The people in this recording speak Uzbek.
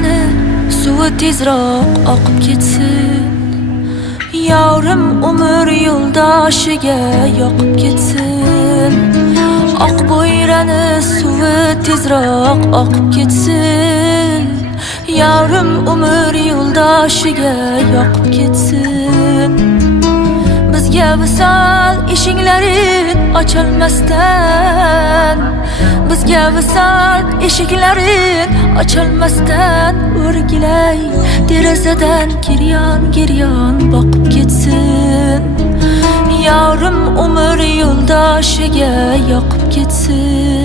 buyrani suvi tezroq oqib ketsin. Yavrim umr yo'ldoshiga yoqib ketsin. Oq buyrani suvi tezroq oqib ketsin. Yavrim umr yo'ldoshiga yoqib ketsin. Bizga visol eshiklarin ocholmasdan, bizga visol eshiklarin ocholmasdan o'rgilay derazadan giryon boqib ketsin. Yavrim umr yo'ldoshiga yoqib ketsin.